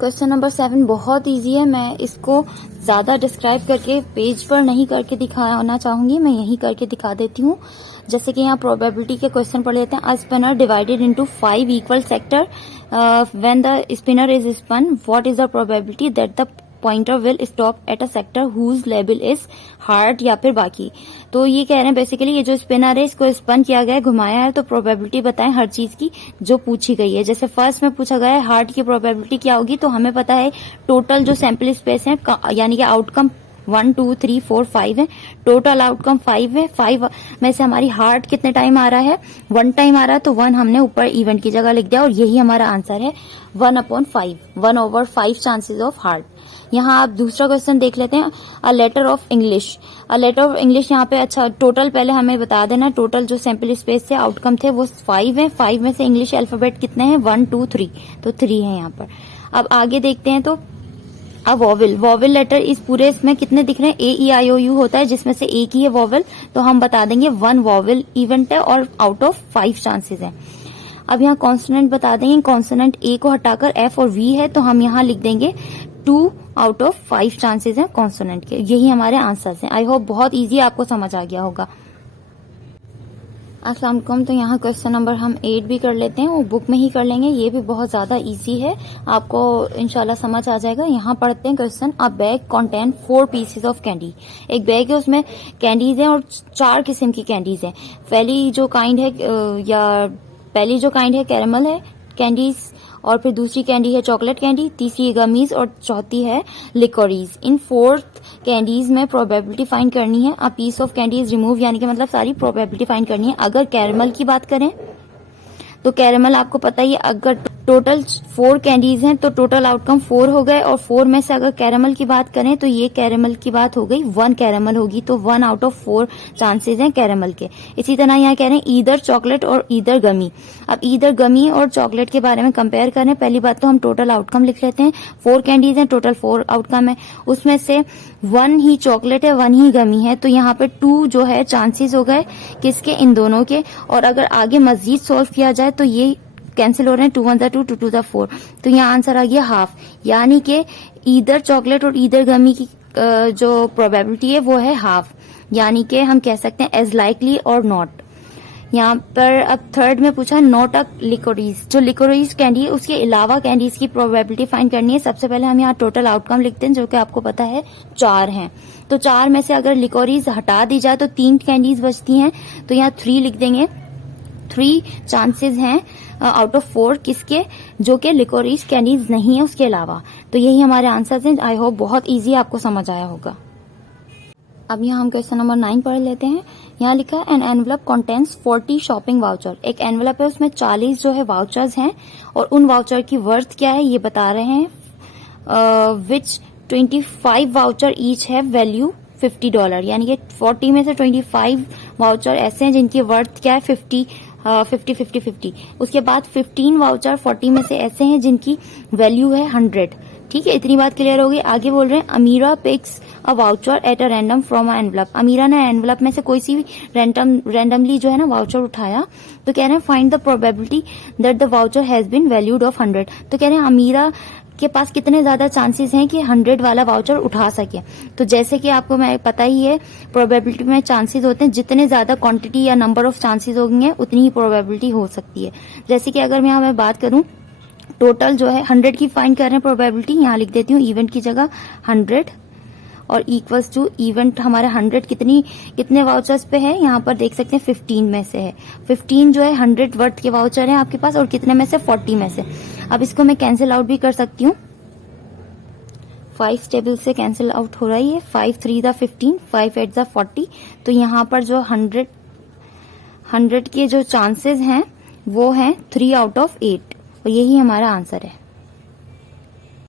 Question number 7 बहुत easy है। मैं इसको ज्यादा डिस्क्राइब करके पेज पर नहीं करके दिखाना चाहूंगी, मैं यही करके दिखा देती हूँ। जैसे कि यहाँ प्रोबेबिलिटी के क्वेश्चन पढ़ लेते हैं। A spinner divided into 5 equal sector when the spinner is spun, what is the probability that the pointer will stop at a sector whose level is hard, या फिर बाकी। तो ये कह रहे हैं बेसिकली ये जो स्पिनर है इसको स्पन किया गया है, घुमाया है, तो प्रोबेबिलिटी बताएं हर चीज की जो पूछी गई है। जैसे फर्स्ट में पूछा गया है हार्ड की प्रोबेबिलिटी क्या होगी, तो हमें पता है टोटल जो सैंपल स्पेस है यानी कि आउटकम 1 2 3 4 5 है, टोटल आउटकम 5 है। 5 में से हमारी हार्ड कितने टाइम आ रहा है, 1 टाइम आ रहा है, तो 1 हमने ऊपर इवेंट की जगह लिख दिया और यही हमारा आंसर है 1/5, 1/5 चांसेस ऑफ हार्ड। यहाँ आप दूसरा क्वेश्चन देख लेते हैं। A letter of English, a letter of English यहाँ पे अच्छा टोटल पहले हमें बता देना, टोटल जो सैंपल स्पेस थे आउटकम थे वो 5 है। 5 में से इंग्लिश अल्फाबेट कितने हैं, 1 2 3, तो 3 है यहाँ पर। अब आगे देखते हैं तो अब वॉवेल लेटर इस पूरे इसमें कितने दिख रहे हैं, AEIOU होता है जिसमें से एक ही है वॉवेल, तो हम बता देंगे 1 वॉवेल इवेंट है और आउट ऑफ 5 चांसेस है। अब यहाँ कॉन्सोनेंट बता देंगे, कॉन्सोनेंट A को हटाकर F और V है, तो हम यहाँ लिख देंगे 2 आउट ऑफ 5 चांसेस हैं कॉन्सोनेंट के। यही हमारे आंसर्स हैं। आई होप बहुत इजी आपको समझ आ गया होगा। अस्सलाम वालेकुम। तो यहाँ क्वेश्चन नंबर हम 8 भी कर लेते हैं, वो बुक में ही कर लेंगे, ये भी बहुत ज्यादा इजी है, आपको इंशाल्लाह समझ आ जाएगा। यहाँ पढ़ते हैं question. A bag contain 4 pieces of candy, एक बैग है उसमें कैंडीज है और 4 किस्म की कैंडीज है। पहली जो काइंड है कैरेमल है कैंडीज, और फिर दूसरी कैंडी है चॉकलेट कैंडी, तीसरी गमीज और चौथी है लिकोरीज। इन 4th कैंडीज में प्रोबेबिलिटी फाइंड करनी है। A piece of candy is remove, यानी कि मतलब सारी प्रोबेबिलिटी फाइंड करनी है। अगर कैरेमल की बात करें तो कैरेमल आपको पता ही है, अगर टोटल 4 कैंडीज हैं तो टोटल आउटकम 4 हो गए, और 4 में से अगर कैरेमल की बात करें तो ये कैरेमल की बात हो गई, 1 कैरेमल होगी, तो 1 आउट ऑफ 4 चांसेस हैं कैरेमल के। इसी तरह यहाँ कह रहे हैं ईदर चॉकलेट और ईदर गमी। अब ईदर गमी और चॉकलेट के बारे में कंपेयर करें, पहली बात तो हम टोटल आउटकम लिख लेते हैं। 4 कैंडीज हैं, टोटल 4 आउटकम है, उसमें से 1 ही चॉकलेट है, 1 ही गमी है, तो यहाँ पे 2 जो है चांसेस हो गए किसके, इन दोनों के। और अगर आगे मजीद सोल्व किया जाए तो ये कैंसिल हो रहे हैं, 2 1 2 2 2 4, तो यहाँ आंसर आ गया हाफ, यानी कि ईदर चॉकलेट और ईदर गमी की जो प्रोबेबिलिटी है वो है हाफ, यानी कि हम कह सकते हैं एज लाइकली और नॉट। यहाँ पर अब थर्ड में पूछा नॉट अ लिकोरीज, जो लिकोरीज कैंडी है उसके अलावा कैंडीज की प्रोबेबिलिटी फाइंड करनी है। सबसे पहले हम यहाँ टोटल आउटकम लिखते हैं जो कि आपको पता है 4 हैं, तो 4 में से अगर लिकोरीज हटा दी जाए तो 3 कैंडीज बचती हैं, तो यहाँ 3 लिख देंगे। 3 चांसेस हैं आउट ऑफ 4 किसके, जो कि लिकोरीज कैंडीज नहीं है उसके अलावा। तो यही हमारे आंसर्स हैं। आई होप बहुत इजी आपको समझ आया होगा। अब यहाँ हम क्वेश्चन नंबर 9 पढ़ लेते हैं। यहाँ लिखा है an envelope contains 40 shopping voucher, एक एनवलप है उसमें 40 जो है वाउचर्स हैं, और उन वाउचर की वर्थ क्या है ये बता रहे हैं। विच 25 वाउचर ईच है वैल्यू $50, यानी कि 40 में से 25 वाउचर ऐसे हैं जिनकी वर्थ क्या है 50 50। उसके बाद 15 वाउचर 40 में से ऐसे हैं जिनकी वैल्यू है 100। ठीक है, इतनी बात क्लियर हो गई। आगे बोल रहे हैं Amira picks a voucher at a random from a envelope, Amira ने एनवलप में से कोई सी भी रैंडमली जो है ना वाउचर उठाया, तो कह रहे हैं find the probability that the voucher has been valued of 100। तो कह रहे हैं अमीरा के पास कितने ज्यादा चांसेस हैं कि 100 वाला वाउचर उठा सके। तो जैसे कि आपको मैं पता ही है प्रोबेबिलिटी में चांसेस होते हैं, जितने ज्यादा क्वांटिटी या नंबर ऑफ चांसेस होंगे उतनी ही प्रोबेबिलिटी हो सकती है। जैसे कि अगर मैं यहाँ बात करूं टोटल जो है 100 की फाइंड कर रहे हैं प्रोबेबिलिटी, यहाँ लिख देती हूँ इवेंट की जगह 100 और इक्वल्स टू इवेंट हमारे 100 कितने वाउचर्स पे है, यहाँ पर देख सकते हैं 15 में से है। 15 जो है 100 वर्थ के वाउचर है आपके पास, और कितने में से 40 में से। अब इसको मैं कैंसिल आउट भी कर सकती हूँ, 5 टेबल से कैंसिल आउट हो रही है। 5 3 दा 15, 5 8 दा 40, तो यहाँ पर जो 100 के जो चांसेस हैं वो हैं 3 आउट ऑफ 8, और यही हमारा आंसर है।